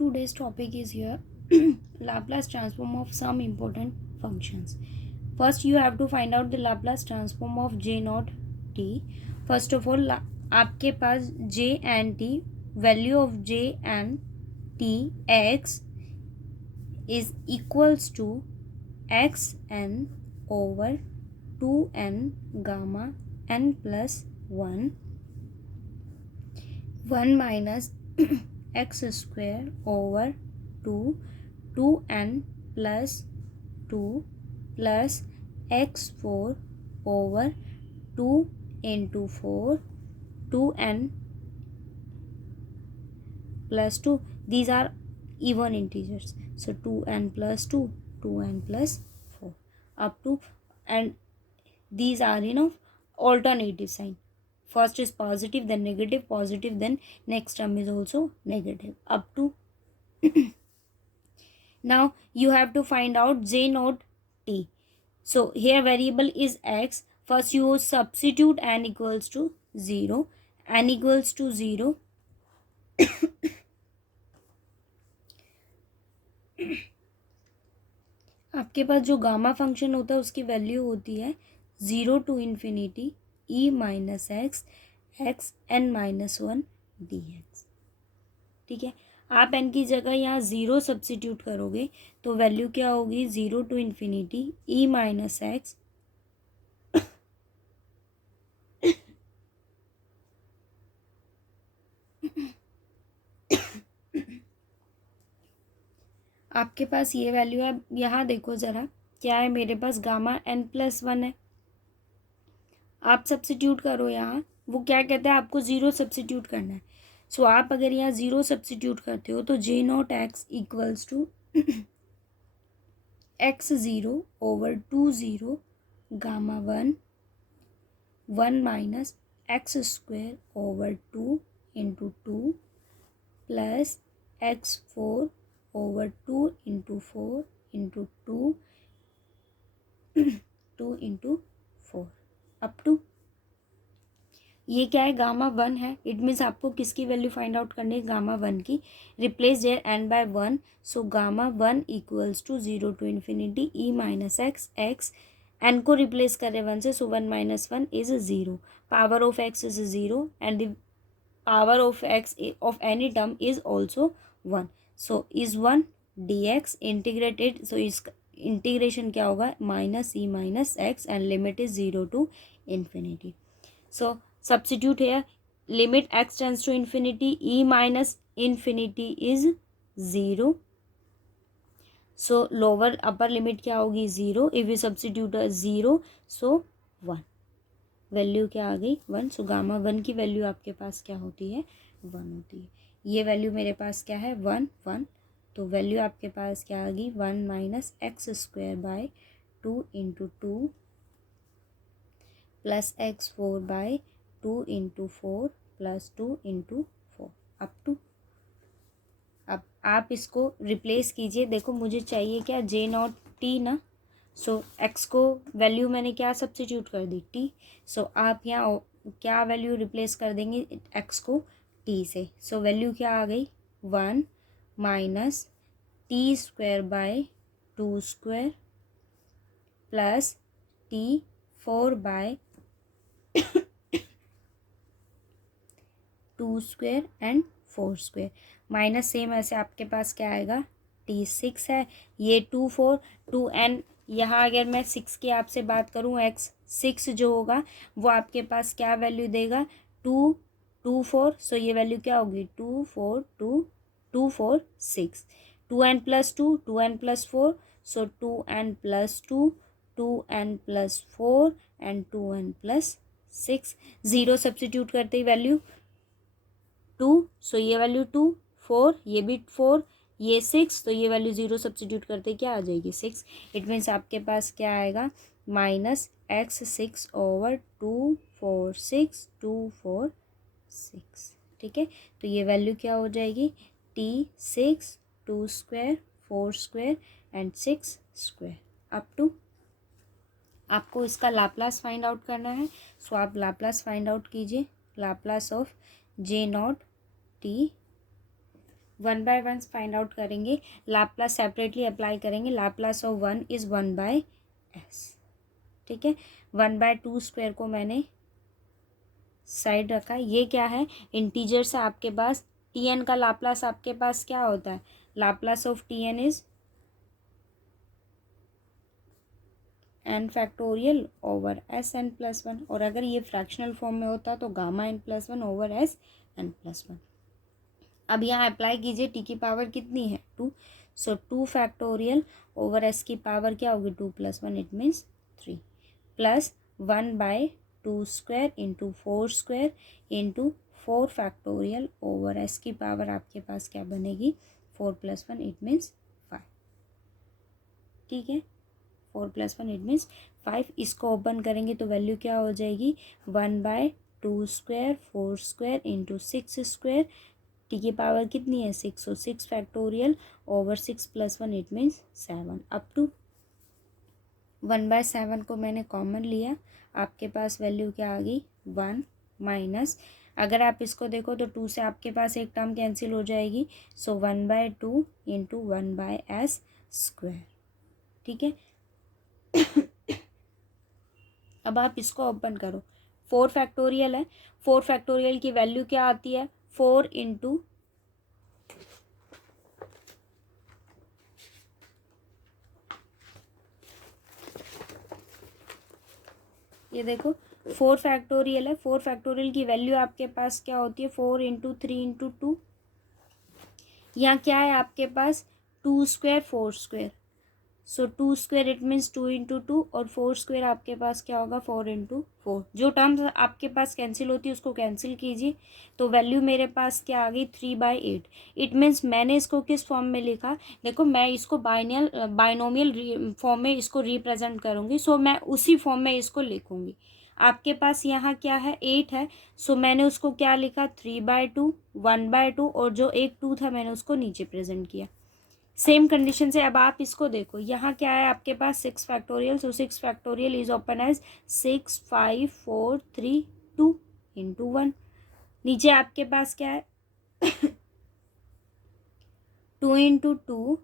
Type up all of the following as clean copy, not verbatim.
today's topic is here Laplace transform of some important functions. First you have to find out the Laplace transform of j naught t. First of all आपके पास j and t, value of j and t x is equals to xn over 2n gamma n plus 1 minus x square over 2n plus 2 plus x4 over 2 into 4 2n plus 2. These are even integers, so 2n plus 2, 2n plus 4 up to, and these are alternative sign. First is positive, then negative, positive, then next term is also negative up to now you have to find out j naught t. So here variable is x. First you substitute n equals to 0. N equals to 0 आपके पास जो gamma function होता है उसकी value होती है 0 to infinity e minus X X N minus 1 D X. ठीक है, आप एन की जगह यहाँ 0 सब्सिट्यूट करोगे तो वैल्यू क्या होगी 0 to infinity e minus x आपके पास ये वैल्यू है. यहाँ देखो ज़रा क्या है, मेरे पास गामा n प्लस 1 है. आप सब्सिट्यूट करो यहाँ, वो क्या कहता है आपको 0 सब्सिट्यूट करना है. सो आप अगर यहाँ 0 सब्सिट्यूट करते हो तो J naught X equals to x0 over 2 gamma 1 minus X square over 2 into 2 plus x4 over 2 into 4 into 2 2 into 4 up to, ये क्या है गामा 1 है. इट मीन्स आपको किसकी वैल्यू फाइंड आउट करनी है, गामा 1 की. Replace there N by 1, so gamma 1 equals to 0 to infinity E minus X X N को रिप्लेस कर रहे 1 से, so 1 minus 1 is 0. Power of X is 0 and the power of X of any term is also 1. So is 1 D X integrated. So इस integration क्या होगा minus E minus X and limit is 0 to infinity. So substitute here, limit x tends to infinity, e minus infinity is 0. So lower upper limit क्या होगी 0. if you substitute a 0, so 1. Value क्या आ गई 1. So gamma 1 की value आपके पास क्या होती है 1 होती है. ये वैल्यू मेरे पास क्या है 1 1. तो वैल्यू आपके पास क्या आ गई 1 minus X square by 2 into 2 plus x4 by 2 into 4 plus 2 into 4 up to. अब आप इसको रिप्लेस कीजिए. देखो मुझे चाहिए क्या जे नॉट टी ना. सो एक्स को वैल्यू मैंने क्या सब्सिट्यूट कर दी टी. सो आप यहाँ क्या वैल्यू रिप्लेस कर देंगे एक्स को टी से. सो वैल्यू क्या आ गई 1 minus T square by 2 square plus T 4 by 2 square and 4 square minus same ऐसे आपके पास क्या आएगा टी 6 है. ये 2 4 2n. यहाँ अगर मैं 6 की आपसे बात करूँ एक्स 6 जो होगा वो आपके पास क्या वैल्यू देगा 2 2 4. सो ये वैल्यू क्या होगी 2 4 2 2 4 6. 2n plus 2 2n plus 4. So 2n plus 2 2n plus 4 and 2n plus 6. 0 substitute करते ही वैल्यू 2. सो ये वैल्यू 2 4, ये भी 4, ये 6. तो ये वैल्यू 0 सब्सिट्यूट करते क्या आ जाएगी 6. इट मीन्स आपके पास क्या आएगा माइनस एक्स 6 ओवर 2 4 6 2 4 6. ठीक है, तो ये वैल्यू क्या हो जाएगी T 6 2 square 4 square and 6 square up to. आपको इसका लाप्लास फाइंड आउट करना है. सो आप लाप्लास फाइंड आउट कीजिए. Laplace of J not T one by one find out करेंगे, लाप्लास सेपरेटली अप्लाई करेंगे। लाप्लास ऑफ 1 इज़ 1/s, ठीक है। 1/2² को मैंने साइड रखा। ये क्या है, इंटीजर से आपके पास tn का लाप्लास आपके पास क्या होता है, Laplace of tn is n over Sn+1, और अगर ये फ्रैक्शनल फॉर्म में होता तो Γn+1 ओवर Sn+1। अब यहाँ अप्लाई कीजिए, t की पावर कितनी है 2, सो 2 ओवर s की पावर क्या होगी 2 + 1 it means 3, plus 1/2² into 4² into 4 over s की पावर आपके पास क्या बनेगी 4 + 1 इट मीन्स 5, ठीक है। 4 + 1 इट मीन्स 5। इसको ओपन करेंगे तो वैल्यू क्या हो जाएगी 1/2² 4² इंटू 6² टी की पावर कितनी है 6, so 6 over 6 + 1 it means 7 up to 1/7 को मैंने कॉमन लिया, आपके पास वैल्यू क्या आ गई 1 माइनस, अगर आप इसको देखो तो 2 से आपके पास एक टर्म कैंसिल हो जाएगी, सो 1/2 इंटू 1/s², ठीक है। अब आप इसको ओपन करो, 4 है, 4 की वैल्यू क्या आती है 4 इंटू ये देखो 4 है, 4 की वैल्यू आपके पास क्या होती है 4 इंटू 3 इंटू 2, यहाँ क्या है आपके पास 2² 4², सो 2² इट मीन्स 2 इंटू 2 और 4² आपके पास क्या होगा 4 इंटू 4। जो टर्म्स आपके पास कैंसिल होती है उसको कैंसिल कीजिए, तो वैल्यू मेरे पास क्या आ गई 3/8। इट मीन्स मैंने इसको किस फॉर्म में लिखा, देखो मैं इसको बाइनोमियल फॉर्म में इसको रिप्रेजेंट करूँगी, सो मैं उसी फॉर्म में इसको लिखूँगी। आपके पास यहाँ क्या है 8 है, सो मैंने उसको क्या लिखा 3/2 1/2 और जो एक 2 था मैंने उसको नीचे प्रेजेंट किया। सेम कंडीशन से अब आप इसको देखो, यहाँ क्या है आपके पास 6 so 6 is open as 6 5 4 3 2 into 1। नीचे आपके पास क्या है 2 into 2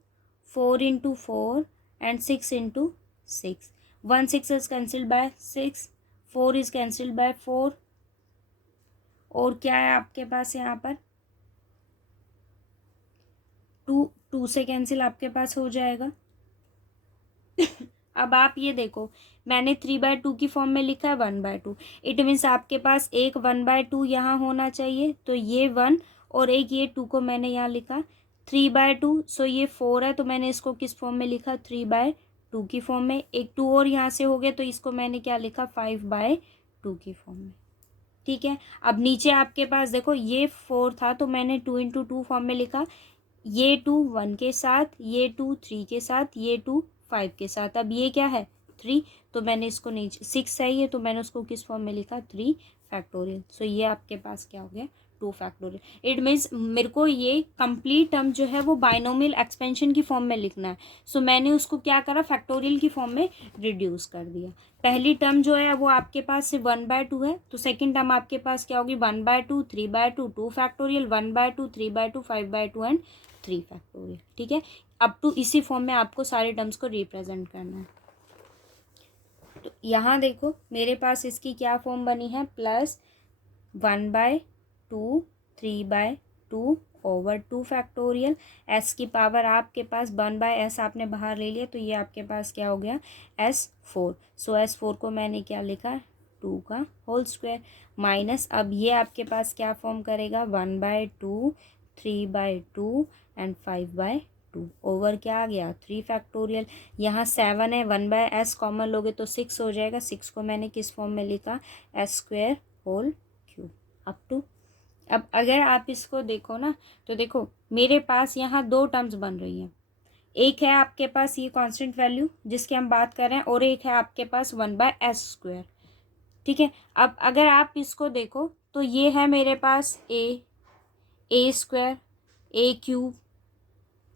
4 into 4 and 6 into 6। 1 6 is cancelled by 6, 4 is cancelled by 4, और क्या है आपके पास यहाँ पर 2 से कैंसिल आपके पास हो जाएगा। अब आप ये देखो मैंने 3/2 की फॉर्म में लिखा है 1/2, इट मीन्स आपके पास एक 1/2 यहाँ होना चाहिए, तो ये 1 और एक ये 2 को मैंने यहाँ लिखा 3/2, सो ये 4 है तो मैंने इसको किस फॉर्म में लिखा 3/2 की फॉर्म में, एक 2 और यहाँ से हो गया तो इसको मैंने क्या लिखा 5/2 की फॉर्म में, ठीक है। अब नीचे आपके पास देखो ये 4 था तो मैंने 2 इंटू 2 फॉर्म में लिखा, ये 2 1 के साथ, ये 2 3 के साथ, ये 2 5 के साथ, अब ये क्या है 3, तो मैंने इसको नीचे 6 है ये तो मैंने उसको किस फॉर्म में लिखा 3 सो ये आपके पास क्या हो गया 2 इट मीन्स मेरे को ये कंप्लीट टर्म जो है वो बाइनोमियल एक्सपेंशन की फॉर्म में लिखना है, सो मैंने उसको क्या करा फैक्टोरियल की फॉर्म में रिड्यूस कर दिया। पहली टर्म जो है वो आपके पास सिर्फ 1/2 है, तो सेकंड टर्म आपके पास क्या होगी 1/2 3/2 2 1/2 3/2 5/2 एंड 3, ठीक है। अप टू इसी फॉर्म में आपको सारे टर्म्स को रिप्रेजेंट करना है। तो यहाँ देखो मेरे पास इसकी क्या फॉर्म बनी है +1/2 3/2 ओवर 2 एस की पावर आपके पास 1/s आपने बाहर ले लिया तो ये आपके पास क्या हो गया S4, सो S4 को मैंने क्या लिखा 2 का होल स्क्वायर माइनस, अब ये आपके पास क्या फॉर्म करेगा 1/2 3/2 एंड 5/2 ओवर क्या आ गया 3, यहाँ 7 है 1/s कॉमन लोगे तो 6 हो जाएगा, 6 को मैंने किस फॉर्म में लिखा S² whole cube up to. अब अगर आप इसको देखो ना तो देखो मेरे पास यहाँ 2 टर्म्स बन रही हैं, एक है आपके पास ये कांस्टेंट वैल्यू जिसकी हम बात कर रहे हैं और एक है आपके पास 1/s², ठीक है। अब अगर आप इसको देखो तो ये है मेरे पास a² a³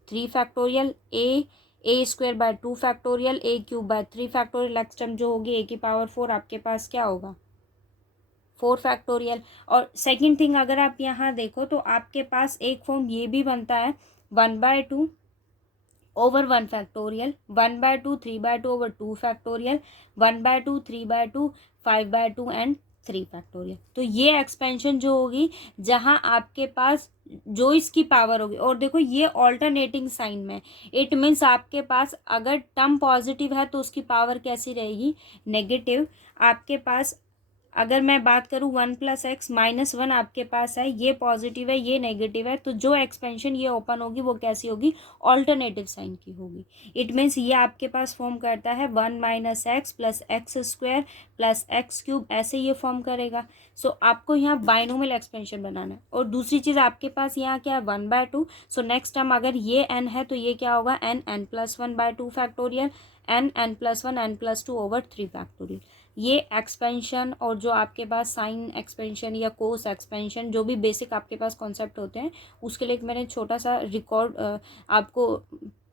3 a²/2 a³ 3 next term जो होगी a की पावर 4 आपके पास क्या होगा 4 फैक्टोरियल। और सेकंड थिंग अगर आप यहाँ देखो तो आपके पास एक फॉर्म ये भी बनता है 1/2 over 1 factorial, 1/2 3/2 over 2 factorial, 1/2 3/2 5/2 and 3 factorial. तो ये एक्सपेंशन जो होगी जहां आपके पास जो इसकी पावर होगी, और देखो ये ऑल्टरनेटिंग साइन में, इट मीन्स आपके पास अगर टर्म पॉजिटिव है तो उसकी पावर कैसी रहेगी, नेगेटिव। आपके पास अगर मैं बात करूँ 1+x -1 आपके पास है, ये पॉजिटिव है ये नेगेटिव है, तो जो एक्सपेंशन ये ओपन होगी वो कैसी होगी, ऑल्टरनेटिव साइन की होगी। इट मीन्स ये आपके पास फॉर्म करता है 1 - x + x² + x³, ऐसे ये फॉर्म करेगा। सो आपको यहाँ बाइनोमियल एक्सपेंशन बनाना है। और दूसरी चीज़ आपके पास यहाँ क्या है 1/2, सो नेक्स्ट टर्म अगर ये n है तो ये क्या होगा n+1/2 factorial, n+1 n+2 over 3 factorial. ये एक्सपेंशन और जो आपके पास साइन एक्सपेंशन या कोस एक्सपेंशन, जो भी बेसिक आपके पास कॉन्सेप्ट होते हैं, उसके लिए मैंने छोटा सा रिकॉर्ड आपको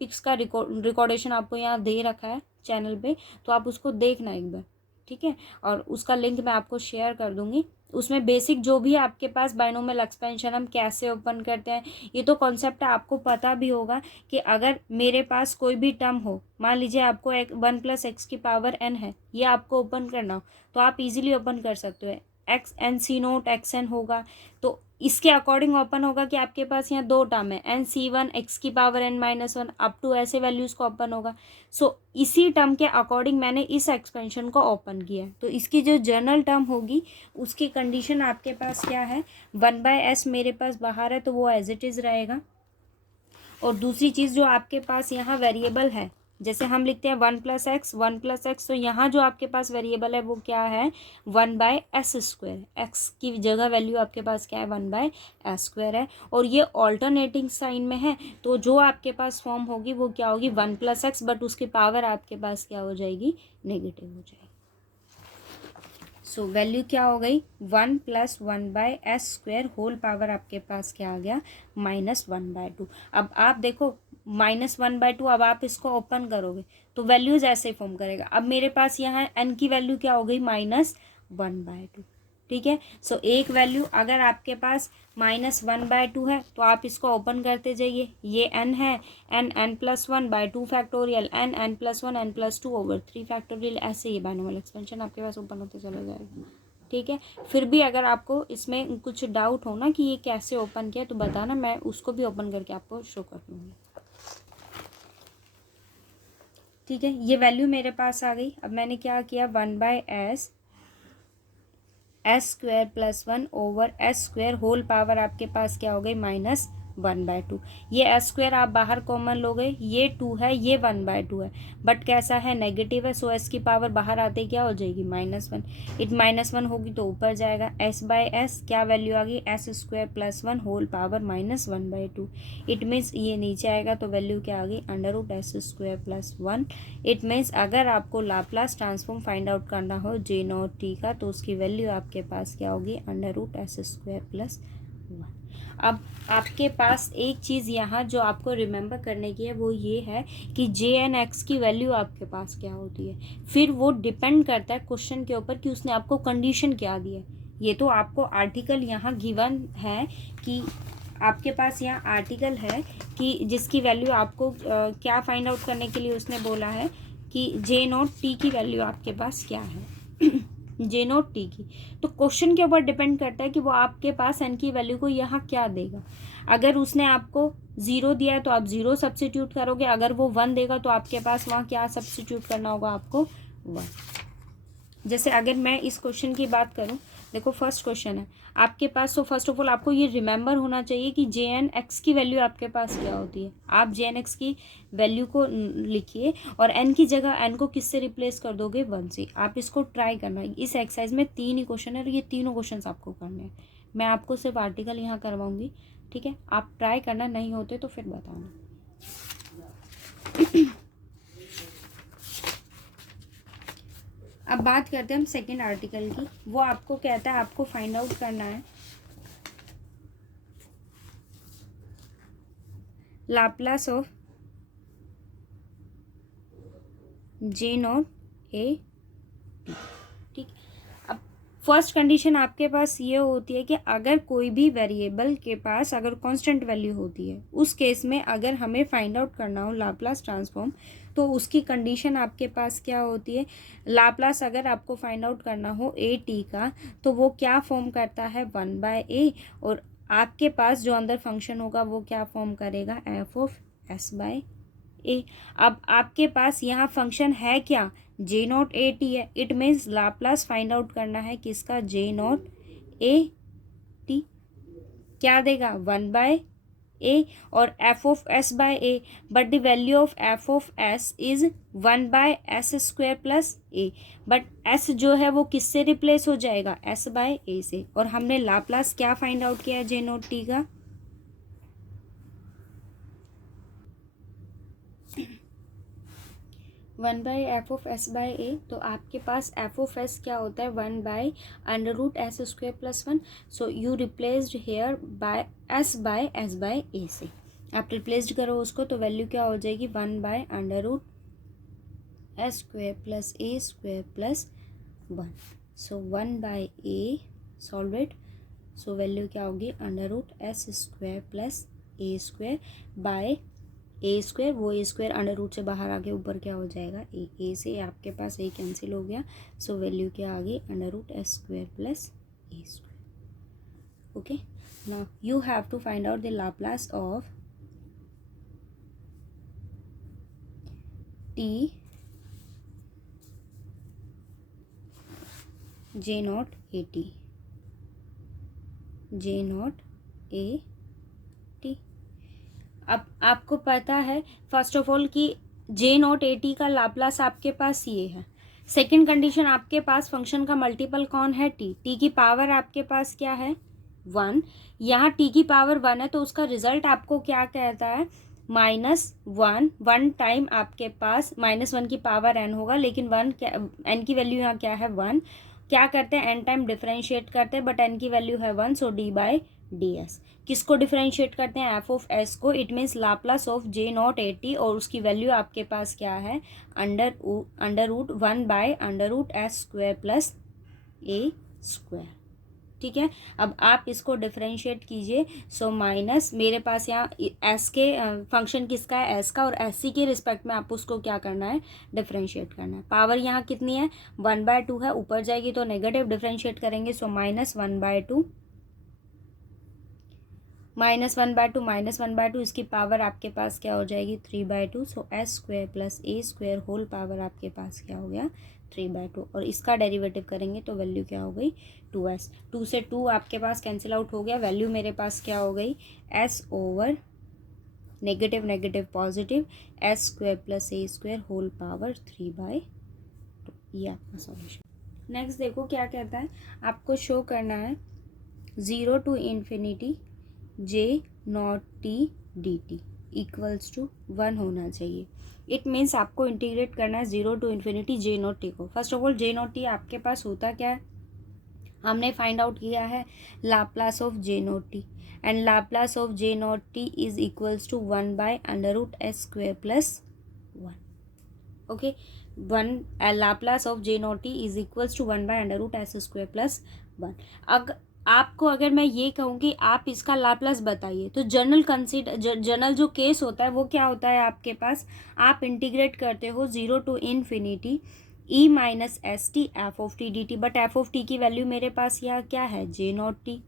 पिक्स का रिकॉर्डेशन आपको यहाँ दे रखा है चैनल पे, तो आप उसको देखना एक बार, ठीक है। और उसका लिंक मैं आपको शेयर कर दूंगी। उसमें बेसिक जो भी आपके पास बाइनोमियल एक्सपेंशन हम कैसे ओपन करते हैं, ये तो कॉन्सेप्ट आपको पता भी होगा कि अगर मेरे पास कोई भी टर्म हो, मान लीजिए आपको 1+x⁴n है, ये आपको ओपन करना हो तो आप इजीली ओपन कर सकते हो। xnc0 xn होगा तो इसके अकॉर्डिंग ओपन होगा कि आपके पास यहाँ 2 टर्म है nc1 x⁴n-1 अप टू ऐसे वैल्यूज को ओपन होगा। सो इसी टर्म के अकॉर्डिंग मैंने इस एक्सपेंशन को ओपन किया है। तो इसकी जो जनरल टर्म होगी उसकी कंडीशन आपके पास क्या है, 1/s मेरे पास बाहर है तो वो एज इट इज़ रहेगा। और दूसरी चीज़ जो आपके पास यहाँ वेरिएबल है, जैसे हम लिखते हैं 1+x, तो यहाँ जो आपके पास वेरिएबल है वो क्या है 1/s²। x की जगह वैल्यू आपके पास क्या है 1/s² है। और ये ऑल्टरनेटिंग साइन में है, तो जो आपके पास फॉर्म होगी वो क्या होगी 1+x, बट उसकी पावर आपके पास क्या हो जाएगी, नेगेटिव हो जाएगी। सो वैल्यू क्या हो गई 1 + 1/s² होल पावर आपके पास क्या आ गया -1/2। अब आप देखो -1/2, अब आप इसको ओपन करोगे तो वैल्यूज ऐसे फॉर्म करेगा। अब मेरे पास यहाँ n की वैल्यू क्या हो गई -1/2, ठीक है। सो एक वैल्यू अगर आपके पास -1/2 है तो आप इसको ओपन करते जाइए, ये n है, n+1/2 factorial, n+1 n+2 over 3 factorial, ऐसे ये बाइनोमियल एक्सपेंशन आपके पास ओपन होते चला जाएगा, ठीक है। फिर भी अगर आपको इसमें कुछ डाउट हो ना कि ये कैसे ओपन किया तो बताना, मैं उसको भी ओपन करके आपको शो कर दूँगी, ठीक है। ये वैल्यू मेरे पास आ गई। अब मैंने क्या किया 1/s s² + 1 over s² whole power आपके पास क्या हो गई -1/2। ये s² आप बाहर कॉमन लोगे, ये 2 है ये 1/2 है, बट कैसा है नेगेटिव है, सो s की पावर बाहर आते क्या हो जाएगी -1। इट -1 होगी तो ऊपर जाएगा, s/s क्या वैल्यू आ गई s² + 1 whole power -1/2। It means ये नीचे आएगा तो वैल्यू क्या आ गई √s² + 1। इट मीन्स अगर आपको लाप्लास ट्रांसफॉर्म फाइंड आउट करना हो J0t का तो उसकी वैल्यू आपके पास क्या होगी √s² + 1। अब आपके पास एक चीज़ यहाँ जो आपको रिमेंबर करने की है वो ये है कि Jn(x) की वैल्यू आपके पास क्या होती है। फिर वो डिपेंड करता है क्वेश्चन के ऊपर कि उसने आपको कंडीशन क्या दी है। ये तो आपको आर्टिकल यहाँ गिवन है कि आपके पास यहाँ आर्टिकल है कि जिसकी वैल्यू आपको क्या फाइंड आउट करने के लिए उसने बोला है कि J0t की वैल्यू आपके पास क्या है J0t की। तो क्वेश्चन के ऊपर डिपेंड करता है कि वो आपके पास n की वैल्यू को यहाँ क्या देगा। अगर उसने आपको 0 दिया है तो आप 0 सब्स्टिट्यूट करोगे, अगर वो 1 देगा तो आपके पास वहाँ क्या सब्स्टिट्यूट करना होगा आपको 1। जैसे अगर मैं इस क्वेश्चन की बात करूं, देखो फर्स्ट क्वेश्चन है आपके पास, तो फर्स्ट ऑफ ऑल आपको ये रिमेंबर होना चाहिए कि Jn(x) की वैल्यू आपके पास क्या होती है। आप Jn(x) की वैल्यू को लिखिए और n की जगह n को किससे रिप्लेस कर दोगे 1 से। आप इसको ट्राई करना, इस एक्सरसाइज में 3 ही क्वेश्चन है और ये तीनों क्वेश्चन आपको करने हैं। मैं आपको सिर्फ आर्टिकल यहाँ करवाऊँगी, ठीक है। आप ट्राई करना, नहीं होते तो फिर बताना। अब बात करते हैं हम सेकेंड आर्टिकल की। वो आपको कहता है आपको फाइंड आउट करना है Laplace of J0 a t, ठीक। अब फर्स्ट कंडीशन आपके पास ये होती है कि अगर कोई भी वेरिएबल के पास अगर कांस्टेंट वैल्यू होती है, उस केस में अगर हमें फाइंड आउट करना हो लाप्लास ट्रांसफॉर्म, तो उसकी कंडीशन आपके पास क्या होती है, लाप्लास अगर आपको फाइंड आउट करना हो ए टी का, तो वो क्या फॉर्म करता है 1/a, और आपके पास जो अंदर फंक्शन होगा वो क्या फॉर्म करेगा f(s/a). अब आपके पास यहाँ फंक्शन है क्या, J0 है, it means Laplace find out करना है किसका, J0 क्या देगा 1/a और f(s/a), but the value of f(s) is 1/s² + a, but s जो है वो किससे रिप्लेस हो जाएगा, s/a से, और हमने लाप्लास क्या फाइंड आउट किया है J0 का, 1/f(s/a), तो आपके पास f(s) क्या होता है 1/√s² + 1, so you replaced here by s/a से, आप रिप्लेस्ड करो उसको तो वैल्यू क्या हो जाएगी 1/√s² + a² + 1, so 1/a, solve it, so value क्या होगी √s² + a² बाय a², वो a² अंडर रूट से बाहर आके ऊपर क्या हो जाएगा a से आपके पास a कैंसिल हो गया, सो वैल्यू क्या आ गई √s² + a²। Okay, now you have to find out the Laplace of t J0 a t। अब आपको पता है फर्स्ट ऑफ ऑल कि J0 का लाप्लास आपके पास ये है। सेकंड कंडीशन, आपके पास फंक्शन का मल्टीपल कौन है, t की पावर आपके पास क्या है 1, यहाँ t की पावर 1 है, तो उसका रिजल्ट आपको क्या कहता है -1 टाइम आपके पास -1 की पावर n होगा, लेकिन 1 क्या, n की वैल्यू यहाँ क्या है 1, क्या करते हैं n टाइम डिफरेंशिएट करते हैं, बट n की वैल्यू है 1, सो d/ds। किसको डिफरेंशिएट करते हैं f(s) को, it means Laplace of J0 और उसकी वैल्यू आपके पास क्या है √1/√s² + a²। ठीक है, अब आप इसको डिफरेंशिएट कीजिए, सो माइनस मेरे पास यहाँ s के फंक्शन किसका है s का, और sc के रिस्पेक्ट में आप उसको क्या करना है डिफरेंशिएट करना है। पावर यहाँ कितनी है 1/2 है, ऊपर जाएगी तो नेगेटिव डिफरेंशिएट करेंगे, सो -1/2 -1/2 इसकी पावर आपके पास क्या हो जाएगी 3/2, सो s² + a² होल पावर आपके पास क्या हो गया 3/2, और इसका डेरिवेटिव करेंगे तो वैल्यू क्या हो गई 2s, 2 से 2 आपके पास कैंसिल आउट हो गया, वैल्यू मेरे पास क्या हो गई s over negative negative positive s² + a² whole power 3/2, ये आपका सॉल्यूशन। नेक्स्ट देखो क्या कहता है, आपको शो करना है 0 to ∞ J0 dt equals to 1 होना चाहिए। इट मीन्स आपको इंटीग्रेट करना है 0 to ∞ J0 को। फर्स्ट ऑफ ऑल J0 आपके पास होता क्या है, हमने फाइंड आउट किया है Laplace of J0 and Laplace of J0 is equals to 1/√s² + 1। Okay, Laplace of J0 is equals to 1/√s² + 1। अगर मैं ये कहूँ कि आप इसका लाप्लास बताइए, तो जनरल जो केस होता है वो क्या होता है आपके पास, आप इंटीग्रेट करते हो 0 to ∞ e-st f(t) dt, but f(t) की वैल्यू मेरे पास यहाँ क्या है J0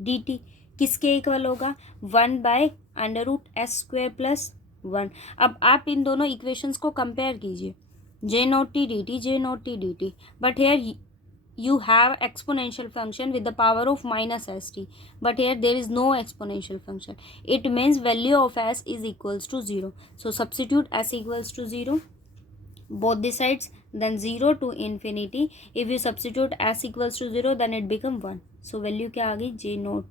dt, किसके इक्वल होगा 1/√s² + 1। अब आप इन दोनों इक्वेशंस को कंपेयर कीजिए, J0 dt, but here you have exponential function with the power of -st, but here there is no exponential function, it means value of s is equals to 0, so substitute s equals to 0 both the sides, then 0 to ∞, if you substitute s equals to 0 then it become 1, so value क्या आ गई J0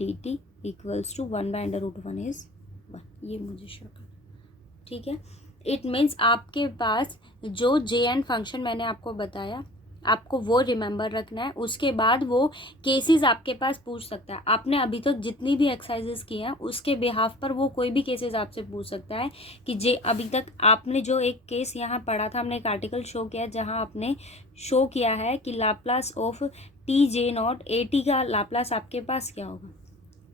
dt equals to 1/√1 is 1, ये मुझे show करना, ठीक है। It means आपके पास जो jn फंक्शन मैंने आपको बताया, आपको वो रिमेंबर रखना है। उसके बाद वो केसेस आपके पास पूछ सकता है। आपने अभी तक जितनी भी एक्सरसाइजेस की हैं उसके बिहाफ पर वो कोई भी केसेस आपसे पूछ सकता है कि जे अभी तक आपने जो एक केस यहाँ पढ़ा था, हमने एक आर्टिकल शो किया जहाँ आपने शो किया है कि Laplace of T J not A T का लाप्लास आपके पास क्या होगा।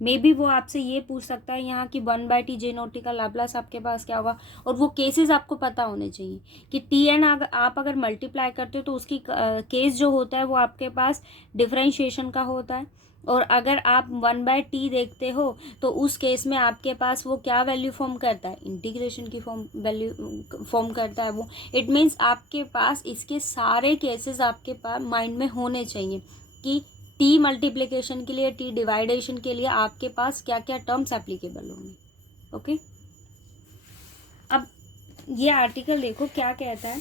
मे बी वो आपसे ये पूछ सकता है यहाँ कि 1/t जे नॉट टी का लाप्लास आपके पास क्या होगा। और वो केसेस आपको पता होने चाहिए कि टी एन आप अगर मल्टीप्लाई करते हो तो उसकी केस जो होता है वो आपके पास डिफरेंशिएशन का होता है। और अगर आप 1/t देखते हो तो उस केस में आपके पास वो क्या वैल्यू फॉर्म करता है, इंटीग्रेशन की वैल्यू फॉर्म करता है वो। इट मीन्स आपके पास इसके सारे केसेस आपके पास माइंड में होने चाहिए कि टी मल्टीप्लिकेशन के लिए, टी डिवाइडेशन के लिए आपके पास क्या क्या टर्म्स एप्लीकेबल होंगे। ओके, अब ये आर्टिकल देखो क्या कहता है।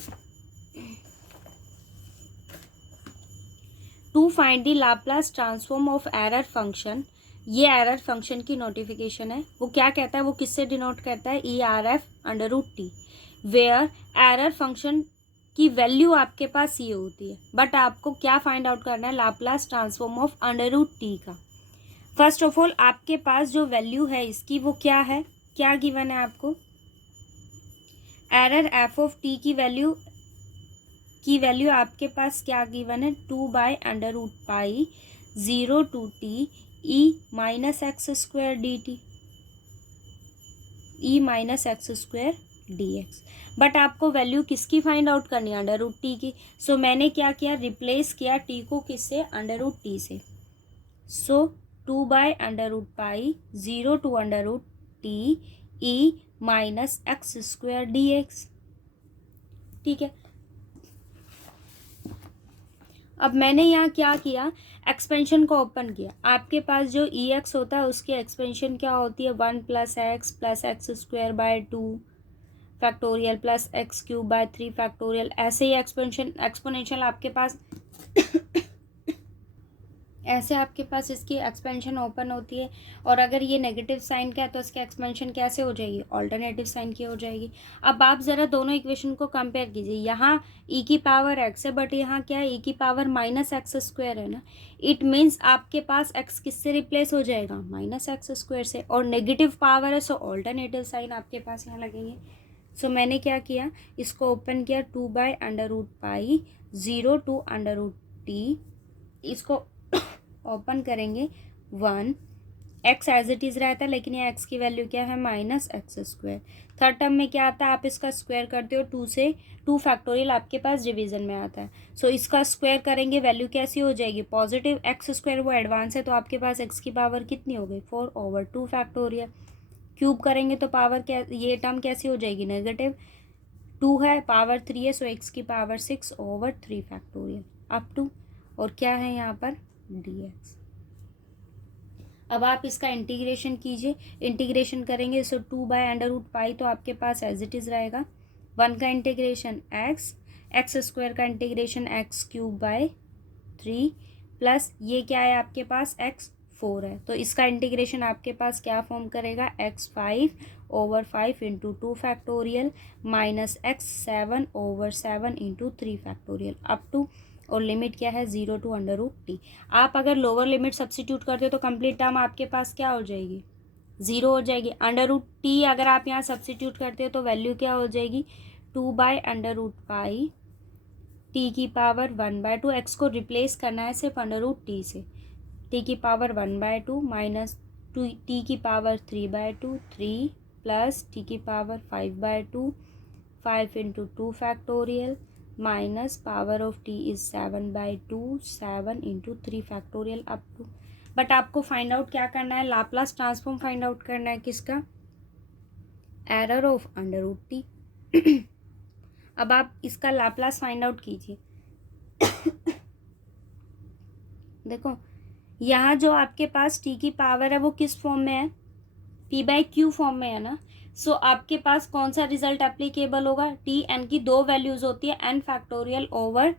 To find the Laplace transform of error function, ये एरर फंक्शन की नोटिफिकेशन है। वो क्या कहता है, वो किससे डिनोट करता है, ERF_t, वेयर एरर फंक्शन की वैल्यू आपके पास ये होती है। बट आपको क्या फाइंड आउट करना है, लाप्लास ट्रांसफॉर्म ऑफ √t का। फर्स्ट ऑफ ऑल आपके पास जो वैल्यू है इसकी वो क्या है, क्या गिवन है आपको, एरर f(t) की वैल्यू आपके पास क्या गिवन है, 2/√π 0 to t e-x² dt, e-x² dx। But आपको वैल्यू किसकी फाइंड आउट करनी है, √t की। सो मैंने क्या किया, रिप्लेस किया t को किससे, √t से। सो 2/√π 0 to √t e-x² dx। ठीक है, अब मैंने यहाँ क्या किया, एक्सपेंशन को ओपन किया। आपके पास जो EX होता है उसकी एक्सपेंशन क्या होती है, 1 + x+x² 2 फैक्टोरियल +x³ 3 फैक्टोरियल। ऐसे ही एक्सपोनेंशियल आपके पास ऐसे आपके पास इसकी एक्सपेंशन ओपन होती है। और अगर ये नेगेटिव साइन का है तो इसकी एक्सपेंशन कैसे हो जाएगी, ऑल्टरनेटिव साइन की हो जाएगी। अब आप ज़रा दोनों इक्वेशन को कंपेयर कीजिए। यहाँ e⁻x है बट यहाँ क्या है, e⁻−x² है ना। इट मीन्स आपके पास x किससे रिप्लेस हो जाएगा, -x² से। और नेगेटिव पावर है सो ऑल्टरनेटिव साइन आपके पास यहाँ लगेंगे। सो मैंने क्या किया, इसको ओपन किया 2/√π 0 to √t, इसको ओपन करेंगे 1, x एज इट इज़ रहता है लेकिन ये x की वैल्यू क्या है, -x²। थर्ड टर्म में क्या आता है, आप इसका स्क्वायर करते हो 2 से, 2 फैक्टोरियल आपके पास डिवीजन में आता है। सो इसका स्क्वायर करेंगे वैल्यू कैसी हो जाएगी, पॉजिटिव x², वो एडवांस है तो आपके पास x की पावर कितनी हो गई, 4/2 फैक्टोरियल। क्यूब करेंगे तो पावर क्या, ये टर्म कैसी हो जाएगी, नेगेटिव। 2 है, पावर 3 है, सो x की पावर 6/3 फैक्टोरियल अप टू, और क्या है यहाँ पर, dx। अब आप इसका इंटीग्रेशन कीजिए, इंटीग्रेशन करेंगे सो 2/√π तो आपके पास एज इट इज़ रहेगा। 1 का इंटीग्रेशन x² का इंटीग्रेशन x³ प्लस ये क्या है आपके पास, x4 है तो इसका इंटीग्रेशन आपके पास क्या फॉर्म करेगा, x5/5 × 2 factorial -x7/7 × 3 factorial up to, और लिमिट क्या है, 0 to √t। आप अगर लोअर लिमिट सब्सिट्यूट करते हो तो कंप्लीट टर्म आपके पास क्या हो जाएगी, 0 हो जाएगी। √t अगर आप यहाँ सब्सिट्यूट करते हो तो वैल्यू क्या हो जाएगी, 2/√π t की पावर 1/2, x को रिप्लेस करना है सिर्फ √t से, t की पावर 1/2 माइनस t की पावर 3/2 3 प्लस t की power 5/2 5 × 2 factorial minus power of t is 7/2 7 × 3 factorial up to. But आपको फाइंड आउट क्या करना है, लाप्लास ट्रांसफॉर्म फाइंड आउट करना है किसका, एरर ऑफ √t। अब आप इसका लाप्लास फाइंड आउट कीजिए। देखो यहाँ जो आपके पास t की पावर है वो किस फॉर्म में है, p/q फॉर्म में है ना। सो आपके पास कौन सा रिजल्ट एप्लीकेबल होगा, टी एन की 2 वैल्यूज होती है, n फैक्टोरियल ओवर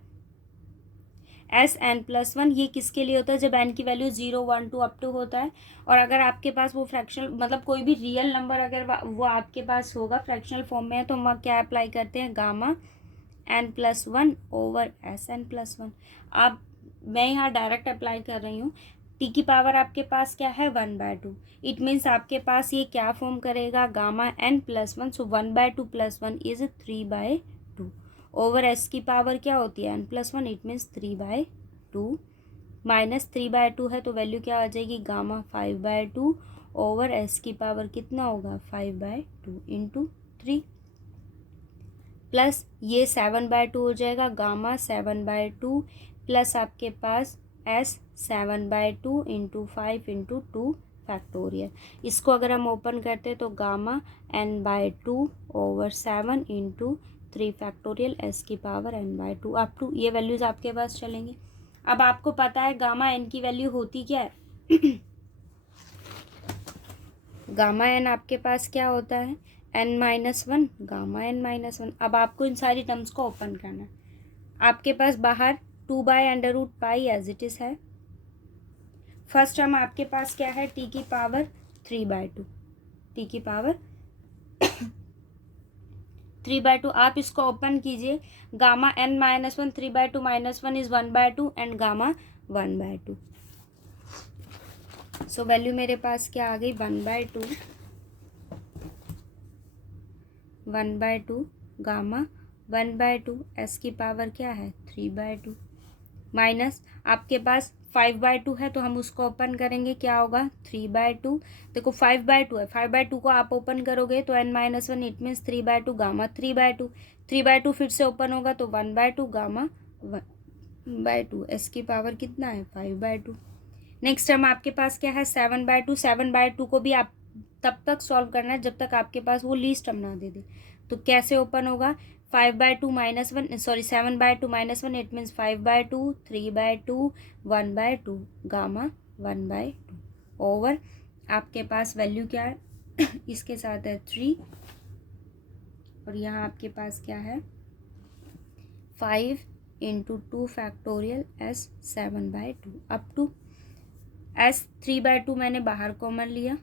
SN+1। ये किसके लिए होता है, जब n की वैल्यू 0 1 2 अप टू होता है। और अगर आपके पास वो फ्रैक्शनल मतलब कोई भी रियल नंबर अगर वो आपके पास होगा फ्रैक्शनल फॉर्म में है तो हम क्या अप्लाई करते हैं, गामा n+1 ओवर Sn+1। अब मैं यहाँ डायरेक्ट अप्लाई कर रही हूँ। टी की पावर आपके पास क्या है 1/2। इट मीन्स आपके पास ये क्या फॉर्म करेगा gamma n+1। So 1/2 + 1 is 3/2 over S की पावर क्या होती है n+1। इट मीन्स 3/2 माइनस 3/2 है तो वैल्यू क्या आ जाएगी गामा 5/2 ओवर एस की पावर कितना होगा 5/2 इंटू 3 प्लस ये 7/2 हो जाएगा गामा 7/2 प्लस आपके पास एस 7/2 इंटू 5 इंटू 2 फैक्टोरियल। इसको अगर हम ओपन करते तो gamma n/2 over 7 into 3 factorial S की पावर n/2 अप टू ये वैल्यूज़ आपके पास चलेंगे। अब आपको पता है गामा एन की वैल्यू होती क्या है गामा एन आपके पास क्या होता है n-1 गामा n-1। अब आपको इन सारी टर्म्स को ओपन करना है। आपके पास बाहर 2/√π एज इट इज़ है। फर्स्ट टर्म आपके पास क्या है t की पावर 3/2 t की पावर 3/2। आप इसको ओपन कीजिए gamma n-1 3/2 -1 is 1/2 and gamma 1/2। So value मेरे पास क्या आ गई 1/2 गामा 1/2 एस की पावर क्या है 3/2 माइनस आपके पास 5/2 है तो हम उसको ओपन करेंगे क्या होगा 3/2। देखो 5/2 है 5/2 को आप ओपन करोगे तो n-1 इट मीन्स 3/2 गामा 3/2 3/2 फिर से ओपन होगा तो 1/2 गामा 1/2 एस की पावर कितना है 5/2। नेक्स्ट टर्म आपके पास क्या है 7/2 7/2 को भी आप तब तक सॉल्व करना है जब तक आपके पास वो लीस्ट टर्म ना दे दे। तो कैसे ओपन होगा 5/2 -1 sorry 7/2 -1 it means 5/2 3/2 1/2 gamma 1/2 over आपके पास वैल्यू क्या है इसके साथ है 3 और यहाँ आपके पास क्या है 5 into 2 factorial S 7/2 up to S 3/2 मैंने बाहर कॉमन लिया।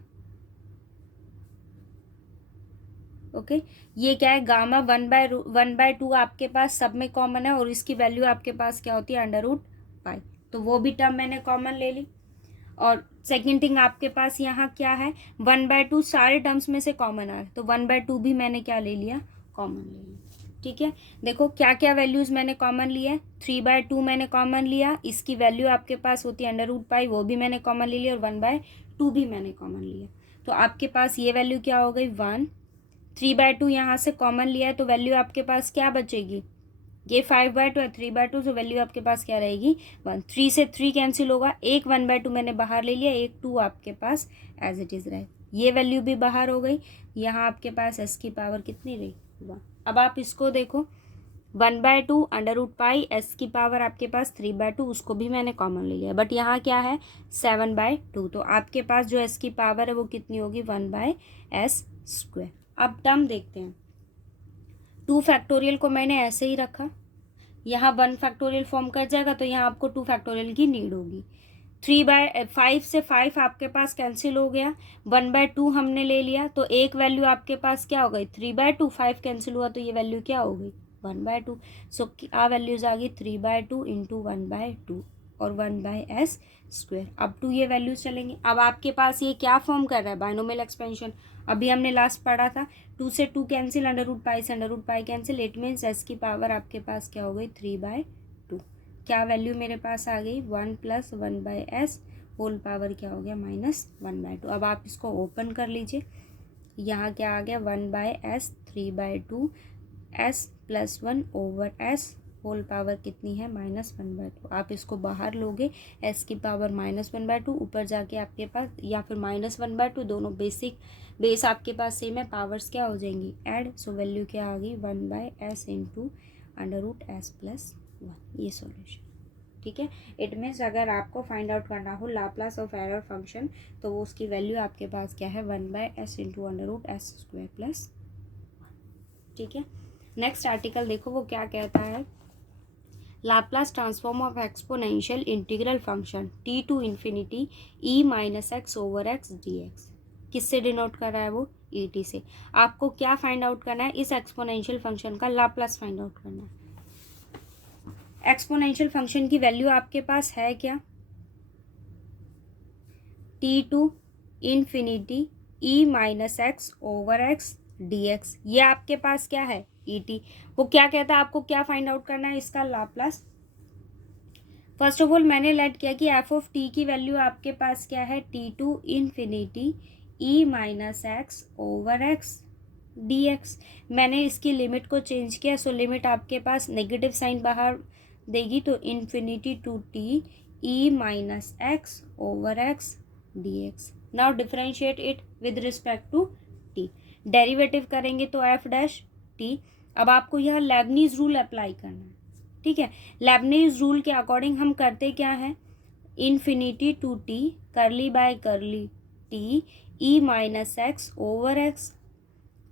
ओके ये क्या है गामा 1/2 आपके पास सब में कॉमन है और इसकी वैल्यू आपके पास क्या होती है √π। तो वो भी टर्म मैंने कॉमन ले ली। और सेकेंड थिंग आपके पास यहाँ क्या है 1/2 सारे टर्म्स में से कॉमन आ रहा है तो 1/2 भी मैंने क्या ले लिया कॉमन ले लिया। ठीक है देखो क्या क्या वैल्यूज़ मैंने कॉमन लिया है 3/2 मैंने कॉमन लिया इसकी वैल्यू आपके पास होती है √π वो भी मैंने कॉमन ले लिया और 1/2 भी मैंने कॉमन लिया। तो आपके पास ये वैल्यू क्या हो गई 1 3/2 यहाँ से कॉमन लिया है तो वैल्यू आपके पास क्या बचेगी ये 5/2 है 3/2 तो वैल्यू आपके पास क्या रहेगी 1 3 से 3 कैंसिल होगा एक 1/2 मैंने बाहर ले लिया एक 2 आपके पास एज इट इज़ रहे ये वैल्यू भी बाहर हो गई। यहाँ आपके पास एस की पावर कितनी रही 1। अब आप इसको देखो 1/2 √π एस की पावर आपके पास 3/2 उसको भी मैंने कॉमन ले लिया बट यहाँ क्या है 7/2 तो आपके पास जो एस की पावर है वो कितनी होगी 1/s²। अब टर्म देखते हैं 2 फैक्टोरियल को मैंने ऐसे ही रखा यहाँ 1 फैक्टोरियल फॉर्म कर जाएगा तो यहाँ आपको 2 फैक्टोरियल की नीड होगी। 3/5 से 5 आपके पास कैंसिल हो गया 1/2 हमने ले लिया तो एक वैल्यू आपके पास क्या हो गई 3/2 5 कैंसिल हुआ तो ये वैल्यू क्या हो गई 1/2। सो क्या वैल्यूज आ गई 3/2 इंटू 1/2 और 1/s²। अब टू ये वैल्यूज चलेंगे। अब आपके पास ये क्या फॉर्म कर रहा है बाइनोमियल एक्सपेंशन अभी हमने लास्ट पढ़ा था 2 से 2 कैंसिल √π से √π कैंसिल इट मीन्स एस की पावर आपके पास क्या हो गई 3/2। क्या वैल्यू मेरे पास आ गई 1 + 1/s होल पावर क्या हो गया -1/2। अब आप इसको ओपन कर लीजिए यहाँ क्या आ गया 1/s 3/2 s + 1 over s whole power कितनी है -1/2। आप इसको बाहर लोगे s की पावर -1/2 ऊपर जाके आपके पास या फिर -1/2 दोनों बेस आपके पास सेम है पावर्स क्या हो जाएंगी ऐड। सो वैल्यू क्या आ गई 1/s इंटू √s + 1 ये सॉल्यूशन। ठीक है इट मीन्स अगर आपको फाइंड आउट करना हो लाप्लास ऑफ एरर फंक्शन तो वो उसकी वैल्यू आपके पास क्या है 1/s इंटू √s² + 1। ठीक है नेक्स्ट आर्टिकल देखो वो क्या कहता है Laplace transform of exponential integral function t to infinity e - x over x dx किससे डिनोट कर रहा है वो et से। आपको क्या फाइंड आउट करना है इस एक्सपोनेंशियल फंक्शन का लाप्लास फाइंड आउट करना है। एक्सपोनेंशियल फंक्शन की वैल्यू आपके पास है क्या, T to infinity E minus X over X D X, ये आपके पास क्या है ई टी। वो क्या कहता है, आपको क्या फाइंड आउट करना है, इसका लाप्लास। फर्स्ट ऑफ ऑल मैंने लेट किया कि एफ ऑफ टी की वैल्यू आपके पास क्या है, T to infinity E minus X over X D X. मैंने इसकी लिमिट को चेंज किया, सो लिमिट आपके पास नेगेटिव साइन बाहर देगी, तो infinity to T E minus X over X D X. Now differentiate it with respect to T, derivative करेंगे तो एफ डैश टी। अब आपको यह लेबनीज रूल अप्लाई करना है, ठीक है। लेबनीज रूल के अकॉर्डिंग हम करते क्या है, infinity to T curly by curly T E minus X over X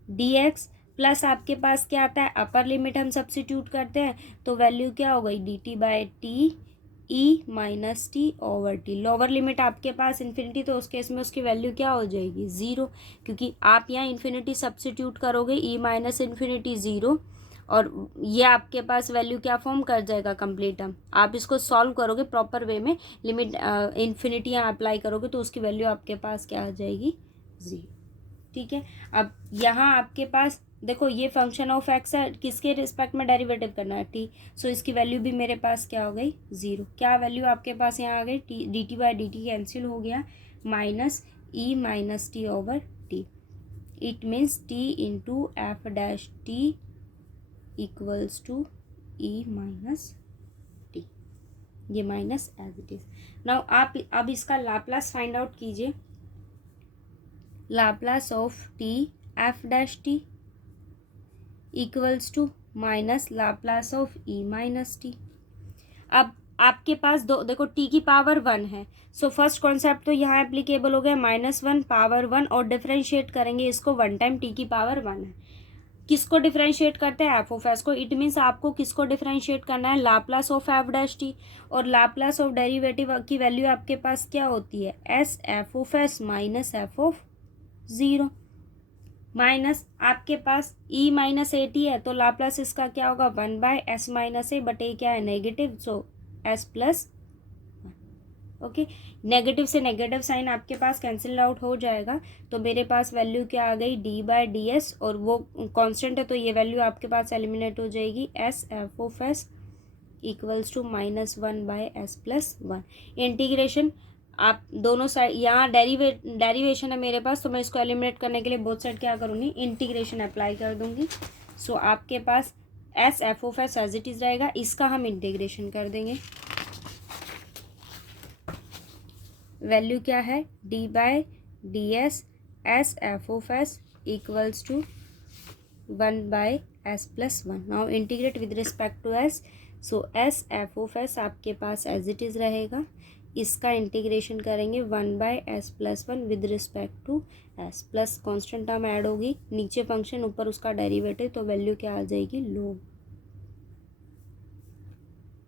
D X plus आपके पास क्या आता है, अपर लिमिट हम सब्सिट्यूट करते हैं तो वैल्यू क्या हो गई, D T by T E minus T over T. Lower limit आपके पास इन्फिनिटी, तो उस केस में उसकी वैल्यू क्या हो जाएगी, ज़ीरो, क्योंकि आप यहाँ इन्फिनिटी सब्सिट्यूट करोगे, ई माइनस इन्फिनिटी ज़ीरो, और ये आपके पास वैल्यू क्या फॉर्म कर जाएगा, कंप्लीट टर्म। आप इसको सॉल्व करोगे प्रॉपर वे में, लिमिट इन्फिनिटी यहाँ अप्लाई करोगे तो उसकी वैल्यू आपके पास क्या आ जाएगी, ज़ीरो, ठीक है। अब यहाँ आपके पास देखो ये फंक्शन ऑफ एक्स है, किसके रिस्पेक्ट में डेरिवेटिव करना है, टी, सो इसकी वैल्यू भी मेरे पास क्या हो गई, ज़ीरो। क्या वैल्यू आपके पास यहाँ आ गई, T D T by D T cancel हो गया, minus E minus T over T. It means T into F dash T equals to E minus T, ये minus as it is. Now आप अब इसका लाप्लास फाइंड आउट कीजिए, Laplace of T F dash T equals to minus Laplace of E minus T. अब आपके पास दो देखो, T की पावर वन है, सो फर्स्ट कॉन्सेप्ट तो यहाँ एप्लीकेबल हो गया, माइनस वन पावर वन, और डिफ्रेंशिएट करेंगे इसको वन टाइम, टी की पावर वन है। किसको डिफ्रेंशिएट करते हैं, एफ ऑफ एस को। इट मीन्स आपको किसको डिफ्रेंशिएट करना है, Laplace of F dash T, और लाप्लास ऑफ डेरिवेटिव की वैल्यू आपके पास क्या होती है, S F of S minus F of zero, minus आपके पास ई माइनस ए टी है, तो लाप्लास इसका क्या होगा, one by S minus A, but A क्या है negative, so S plus, okay. Negative से नेगेटिव साइन आपके पास कैंसिल आउट हो जाएगा, तो मेरे पास वैल्यू क्या आ गई, डी बाय डी एस, और वो कांस्टेंट है तो ये वैल्यू आपके पास एलिमिनेट हो जाएगी, S F of S equals to minus one by S plus one. Integration आप दोनों साइड, यहाँ डेरिवेशन है मेरे पास, तो मैं इसको एलिमिनेट करने के लिए बोथ साइड क्या करूँगी, इंटीग्रेशन अप्लाई कर दूँगी। सो आपके पास S F of S as it is रहेगा, इसका हम इंटीग्रेशन कर देंगे, वैल्यू क्या है, D by D S S F of S equals to one by S plus one. Now integrate with respect to S, so S F of S आपके पास as it is रहेगा, इसका integration करेंगे one by S plus one with respect to S, plus constant term add होगी, नीचे function ऊपर उसका derivative, तो वैल्यू क्या आ जाएगी,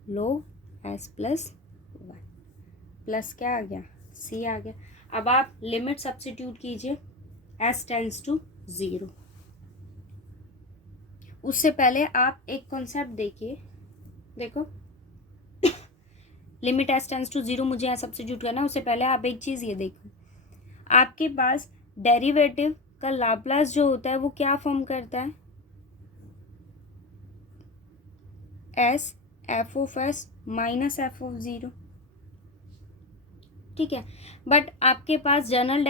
log S plus one, plus क्या आ गया, सी आ गया। अब आप लिमिट सब्सिट्यूट कीजिए, एस टेंस टू ज़ीरो। उससे पहले आप एक कॉन्सेप्ट देखिए, देखो limit S tends to zero मुझे यहाँ सब्सिट्यूट करना है, उससे पहले आप एक चीज़ ये देखो, आपके पास डेरिवेटिव का लाप्लास जो होता है वो क्या फॉर्म करता है, S F of S minus F of zero, ठीक है। बट आपके पास जनरल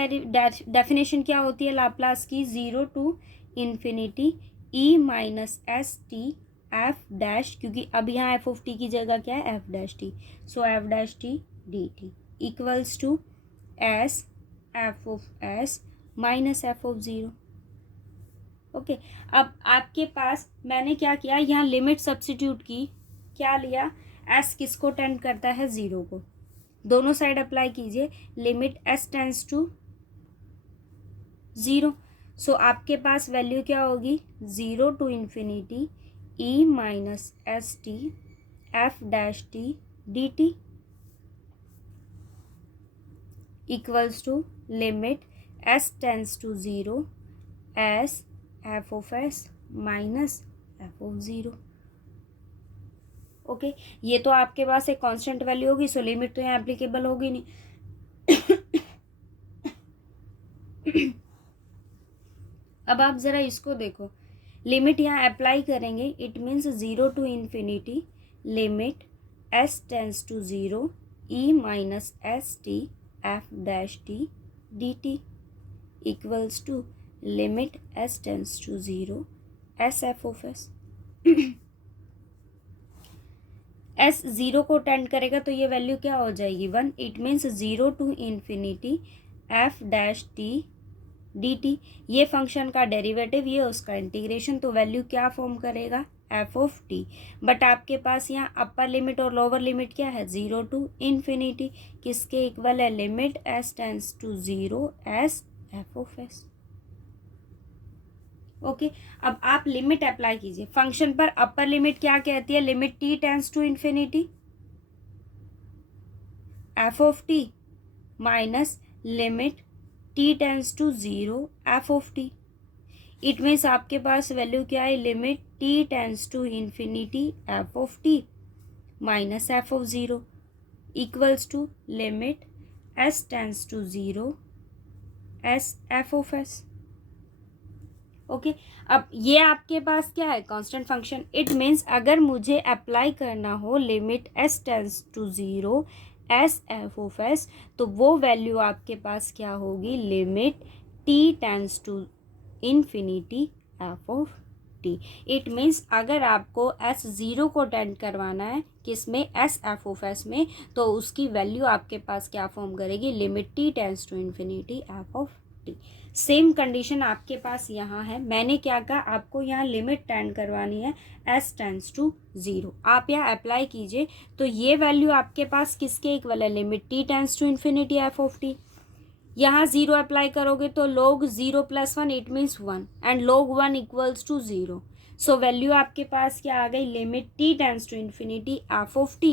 डेफिनेशन क्या होती है लाप्लास की, zero to infinity E minus S T F dash, क्योंकि अब यहाँ एफ ऑफ टी की जगह क्या है, F dash T, so F dash T D T equals to S F of S minus F of zero, okay. अब आपके पास मैंने क्या किया, यहाँ लिमिट सब्सिट्यूट की, क्या लिया, एस किसको टेंड करता है, ज़ीरो को, दोनों साइड अप्लाई कीजिए, limit S tends to zero, so आपके पास वैल्यू क्या होगी, zero to infinity E minus S T F dash T D T equals to limit S tends to zero S F of S minus F of zero, okay, ये तो आपके पास एक constant value होगी, so limit तो यहाँ applicable होगी नहीं। अब आप ज़रा इसको देखो, लिमिट यहाँ अप्लाई करेंगे, it means 0 to infinity limit s tends to 0 e minus S T F dash T D T equals to limit s tends to 0 s F of s. S 0 को टेंड करेगा तो ये value क्या हो जाएगी 1। It means 0 to infinity f dash T D t, ये function का derivative, ये उसका इंटीग्रेशन, तो वैल्यू क्या फॉर्म करेगा एफ ऑफ टी। बट आपके पास यहाँ अपर लिमिट और लोअर लिमिट क्या है 0 टू इन्फिनिटी, किसके इक्वल है limit S tends to 0 s F of s. Okay, अब आप लिमिट अप्लाई कीजिए फंक्शन पर। अपर लिमिट क्या कहती है, limit t tends to infinity f of t minus limit t tends to 0 f of t. It means आपके पास value क्या है, limit t tends to infinity f of t minus F of 0 equals to limit S tends to 0 s F of s. Okay, अब ये आपके पास क्या है कांस्टेंट फंक्शन। इट मीन्स अगर मुझे अप्लाई करना हो limit S tends to 0 s F of s, तो वो वैल्यू आपके पास क्या होगी, limit t tends to infinity f of t. It means अगर आपको एस 0 को टेंड करवाना है किसमें, एस एफ ऑफ एस में, तो उसकी वैल्यू आपके पास क्या फॉर्म करेगी, limit t tends to infinity f of t. Same condition आपके पास यहाँ है। मैंने क्या कहा, आपको यहाँ लिमिट टेंड करवानी है एस टेंस टू 0, आप यहाँ अप्लाई कीजिए तो ये वैल्यू आपके पास किसके इक्वल है, limit t tends to infinity f of t. यहाँ 0 अप्लाई करोगे तो log 0 plus 1 it means 1 and log 1 equals to 0। So value आपके पास क्या आ गई, limit t tends to infinity f of t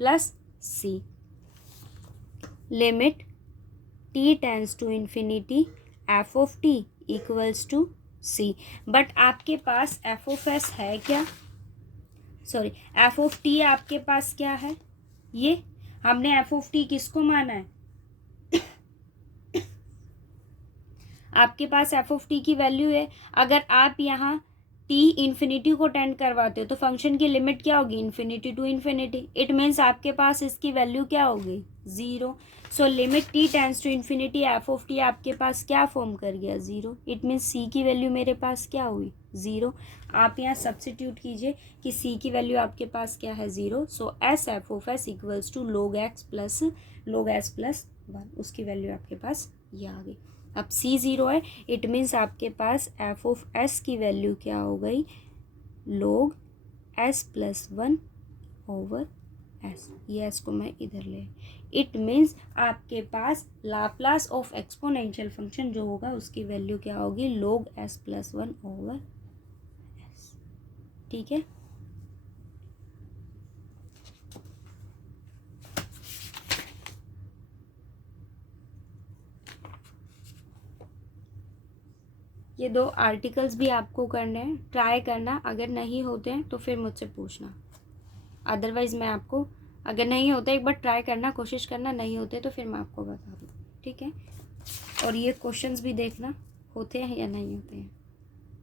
plus c, limit t tends to infinity f of t equals to c. But आपके पास F of S है क्या, sorry F of t आपके पास क्या है, ये हमने एफ ऑफ टी किसको माना है, आपके पास एफ ऑफ टी की वैल्यू है। अगर आप यहाँ टी इन्फिनिटी को टेंड करवाते हो तो फंक्शन की लिमिट क्या होगी, infinity to infinity. It means आपके पास इसकी वैल्यू क्या होगी 0। So limit t tends to infinity f of t आपके पास क्या फॉर्म कर गया 0। इट मीन्स सी की वैल्यू मेरे पास क्या हुई 0। आप यहाँ सब्सटीट्यूट कीजिए कि सी की वैल्यू आपके पास क्या है 0। So S F of S equals to log s plus 1, उसकी वैल्यू आपके पास ये आ गई। अब सी 0 है, इट मीन्स आपके पास एफ ऑफ एस की वैल्यू क्या हो गई, log s plus 1 over S. ये एस को मैं इधर ले, इट मीन्स आपके पास लाप्लास ऑफ एक्सपोनेंशियल फंक्शन जो होगा उसकी वैल्यू क्या होगी, log s plus 1 over S. ठीक है, ये 2 आर्टिकल्स भी आपको करने हैं, ट्राई करना। अगर नहीं होते हैं तो फिर मुझसे पूछना, अदरवाइज़ मैं आपको, अगर नहीं होते एक बार ट्राई करना, कोशिश करना, नहीं होते तो फिर मैं आपको बता दूँ। ठीक है, और ये क्वेश्चंस भी देखना होते हैं या नहीं होते हैं।